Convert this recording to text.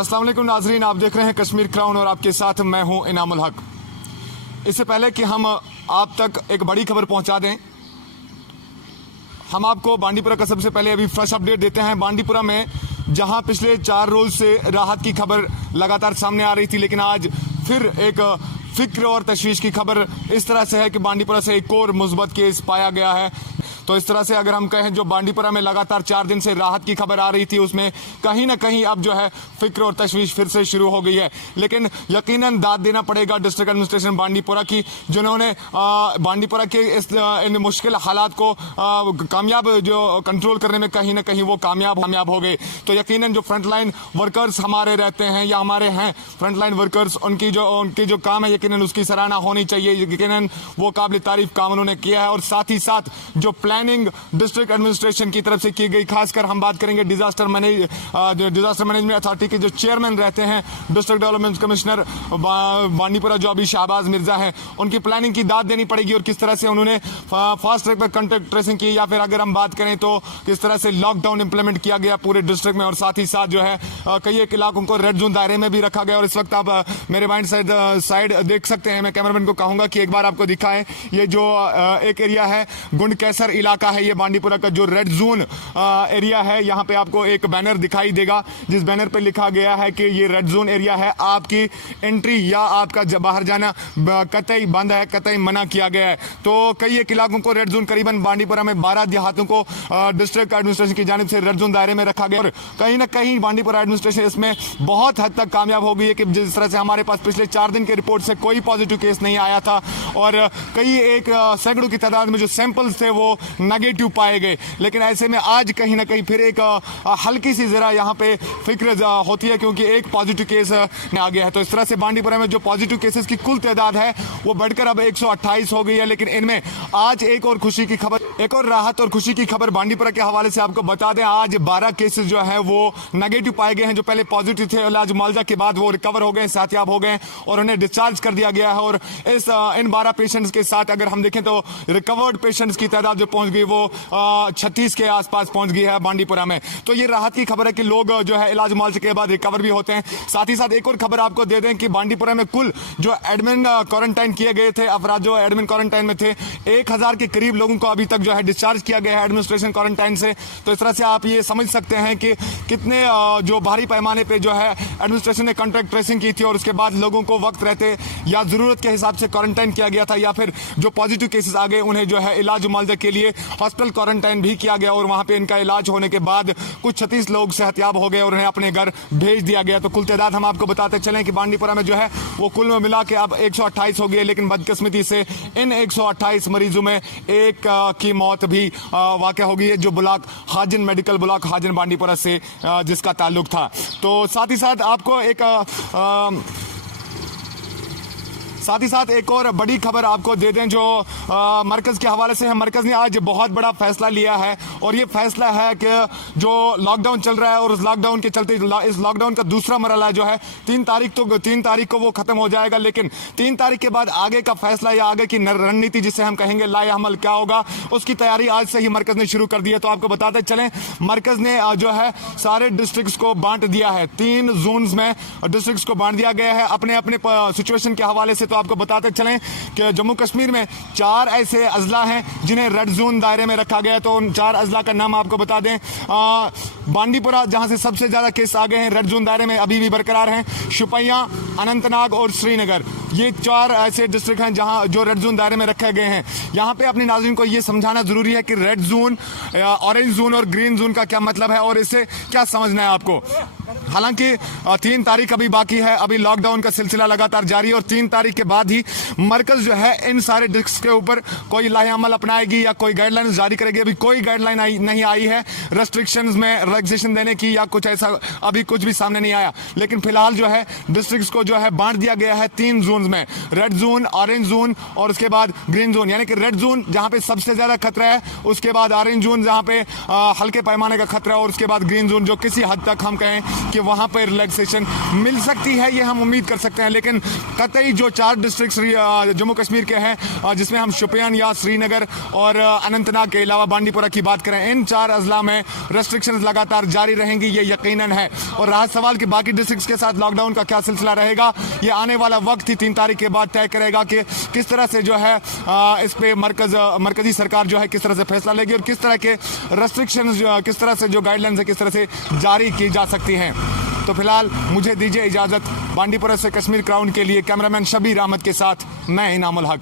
अस्सलाम वालेकुम नाजरीन, आप देख रहे हैं कश्मीर क्राउन और आपके साथ मैं हूं इनामुल हक। इससे पहले कि हम आप तक एक बड़ी खबर पहुंचा दें, हम आपको बांडीपुरा का सबसे पहले अभी फ्रेश अपडेट देते हैं। बांडीपुरा में जहां पिछले 4 रोज से राहत की खबर लगातार सामने आ रही थी, लेकिन आज फिर एक फिक्र और तशवीश की खबर इस तरह से है कि बांडीपुरा से एक और मुस्बत केस पाया गया है। तो इस तरह से अगर हम कहें, जो बांडीपुरा में लगातार 4 दिन से राहत की खबर आ रही थी, उसमें कहीं ना कहीं अब जो है फिक्र और तशवीश फिर से शुरू हो गई है। लेकिन यकीनन दाद देना पड़ेगा डिस्ट्रिक्ट एडमिनिस्ट्रेशन बांडीपुरा की, जिन्होंने बांडीपुरा के इन मुश्किल हालात को कामयाब जो कंट्रोल करने में कहीं ना कहीं वो कामयाब हो गए। तो यकीनन जो फ्रंटलाइन वर्कर्स हमारे रहते हैं या हमारे हैं फ्रंटलाइन वर्कर्स, उनकी जो काम है यकीनन उसकी सराहना होनी चाहिए। यकीनन वो काबिल तारीफ काम उन्होंने किया है। और साथ ही साथ जो प्लानिंग डिस्ट्रिक्ट एडमिनिस्ट्रेशन की तरफ से की गई, खासकर हम बात करेंगे डिजास्टर मैनेजमेंट अथॉरिटी के जो चेयरमैन रहते हैं डिस्ट्रिक्ट डेवलपमेंट कमिश्नर बांडीपुरा जो अभी शाहबाज मिर्जा हैं, उनकी प्लानिंग की दाद देनी पड़ेगी। और किस तरह से उन्होंने फास्ट ट्रैक पर कॉन्टैक्ट ट्रेसिंग की, या फिर अगर हम बात करें तो किस तरह से लॉकडाउन इंप्लीमेंट किया गया पूरे डिस्ट्रिक्ट में। और साथ ही साथ जो है कई एक इलाकों को रेड जोन दायरे में भी रखा गया। और इस वक्त आप मेरे बाइंड साइड देख सकते हैं, मैं कैमरामैन को कहूंगा कि एक बार आपको दिखाएं, ये जो एक एरिया है गुंड कैसर इलाका है, ये बांडीपुरा का जो रेड जोन एरिया है। यहाँ पे आपको एक बैनर दिखाई देगा जिस बैनर पे लिखा गया है कि ये रेड जोन एरिया है, आपकी एंट्री या आपका बाहर जाना कतई बंद है, कतई मना किया गया है। तो कई एक इलाकों को रेड जोन, करीबन बांडीपुरा में 12 देहातों को डिस्ट्रिक्ट एडमिनिस्ट्रेशन की जानिब से रेड जोन दायरे में रखा गया। और कहीं ना कहीं बांडीपुरा एडमिनिस्ट्रेशन इसमें बहुत हद तक कामयाब हो गई है कि जिस तरह से हमारे पास पिछले 4 दिन के रिपोर्ट से कोई पॉजिटिव केस नहीं आया था, और कई एक सैकड़ों की तादाद में जो सैंपल्स थे वो नेगेटिव पाए गए। लेकिन ऐसे में आज कहीं ना कहीं फिर एक हल्की सी जरा यहाँ पे फिक्र होती है, क्योंकि एक पॉजिटिव केस आ गया है। तो इस तरह से बांडीपुरा में जो पॉजिटिव केसेस की कुल तादाद है वो बढ़कर अब 128 हो गई है। लेकिन इनमें आज एक और खुशी की खबर, एक और राहत और खुशी की खबर बांडीपुरा के हवाले से आपको बता दें। आज 12 केसेस जो है वो नेगेटिव पाए गए हैं। जो पहले पॉजिटिव थे, इलाज मुआवजा के बाद वो रिकवर हो गए, सेहतयाब हो गए और उन्हें डिस्चार्ज कर दिया गया है। और इन 12 पेशेंट्स के साथ अगर हम देखें तो रिकवर्ड पेशेंट्स की तादाद जो पहुंच गई वो 36 के आसपास पहुंच गई है बांडीपुरा में। तो ये राहत की खबर है कि लोग जो है इलाज मुआवजे के बाद रिकवर भी होते हैं। साथ ही साथ एक और खबर आपको दे दें कि बांडीपुरा में कुल जो एडमिन क्वारंटाइन किए गए थे अफराद, जो एडमिन क्वारंटाइन में थे, 1000 के करीब लोगों को अभी तक जो है डिस्चार्ज किया गया है एडमिनिस्ट्रेशन क्वारंटाइन से। तो इस तरह से आप ये समझ सकते हैं कि कितने जो भारी पैमाने पे जो है एडमिनिस्ट्रेशन ने कॉन्टैक्ट ट्रेसिंग की थी, और उसके बाद लोगों को वक्त रहते या जरूरत के हिसाब से क्वारंटाइन किया गया था, या फिर जो पॉजिटिव केसेस आ गए उन्हें जो है इलाज मुआवजे के लिए हॉस्पिटल क्वारंटाइन भी किया गया। और वहां पे इनका इलाज होने के बाद कुछ 36 लोग सेहतयाब हो गए और उन्हें अपने घर भेज दिया गया। तो कुल तादाद हम आपको बताते चलें कि बांडीपुरा में जो है वो कुल मिला के अब 128 हो गई है। लेकिन बदकिस्मती से इन 128 मरीजों में एक की मौत भी वाक़या हो गई है, जो block Hajin medical block Hajin Bandipora से जिसका ताल्लुक था। तो साथ ही साथ आपको एक और बड़ी खबर आपको दे दें जो मरकज के हवाले से है। मरकज ने आज बहुत बड़ा फैसला लिया है, और ये फैसला है कि जो लॉकडाउन चल रहा है और उस लॉकडाउन के चलते इस लॉकडाउन का दूसरा मरहला जो है 3 तारीख को वो खत्म हो जाएगा। लेकिन 3 तारीख के बाद आगे का फैसला या आगे की रणनीति, जिसे हम कहेंगे लाए अमल, क्या होगा, उसकी तैयारी आज से ही मरकज ने शुरू कर दी है। तो आपको बताते चलें, मरकज ने जो है सारे डिस्ट्रिक्ट्स को बांट दिया है, 3 जोन्स में डिस्ट्रिक्ट्स को बांट दिया गया है अपने अपने सिचुएशन के हवाले से। तो आपको बताते चलें कि जम्मू कश्मीर में 4 ऐसे अजला हैं जिन्हें रेड जोन दायरे में रखा गया है। तो उन 4 अजला का नाम आपको बता दें। बांडीपुरा, जहां से सबसे ज्यादा केस आ गए हैं, रेड जोन दायरे में अभी भी बरकरार हैं। शुपिया, अनंतनाग और श्रीनगर, ये 4 ऐसे डिस्ट्रिक्ट हैं जहां जो रेड जोन दायरे में रखे गए हैं। यहां पे अपने नाज़रीन को ये समझाना जरूरी है कि रेड जोन, ऑरेंज जोन और ग्रीन जोन का क्या मतलब है और इससे क्या समझना है आपको। हालांकि 3 तारीख अभी बाकी है, अभी लॉकडाउन का सिलसिला लगातार जारी है, और 3 तारीख के बाद ही मरकज जो है इन सारे डिस्ट्रिक्ट के ऊपर कोई लाहेअमल अपनाएगी या कोई गाइडलाइन जारी करेगी। अभी कोई गाइडलाइन नहीं आई है रेस्ट्रिक्शंस में रिलैक्सेशन देने की, या कुछ ऐसा अभी कुछ भी सामने नहीं आया। लेकिन फिलहाल जो है डिस्ट्रिक्ट्स को जो है बांट दिया गया है 3 जोन में, रेड जोन, ऑरेंज जोन और उसके बाद ग्रीन जोन। यानी कि रेड जोन जहां पे सबसे ज्यादा खतरा है, उसके बाद ऑरेंज जोन जहां पे हल्के पैमाने का खतरा है, और उसके बाद ग्रीन जोन जो किसी हद तक हम कहें कि वहाँ पर रिलैक्सेशन मिल सकती है, ये हम उम्मीद कर सकते हैं। लेकिन कतई जो 4 डिस्ट्रिक्ट जम्मू कश्मीर के हैं, जिसमें हम शोपियान या श्रीनगर और अनंतनाग के अलावा बांडीपुरा की बात करें, इन 4 अजला में रेस्ट्रिक्शंस लगातार जारी रहेंगी, ये यकीनन है। और रहा सवाल कि बाकी डिस्ट्रिक्ट्स के साथ लॉकडाउन का क्या सिलसिला रहेगा, ये आने वाला वक्त ही 3 तारीख के बाद तय करेगा कि किस तरह से जो है इस पे मरकजी सरकार जो है किस तरह से फैसला लेगी और किस तरह के रेस्ट्रिक्शंस, किस तरह से जो गाइडलाइंस है किस तरह से जारी की जा सकती हैं। तो फिलहाल मुझे दीजिए इजाजत। बांडीपुरा से कश्मीर क्राउन के लिए कैमरामैन शबीर अहमद के साथ मैं इनामुल हक।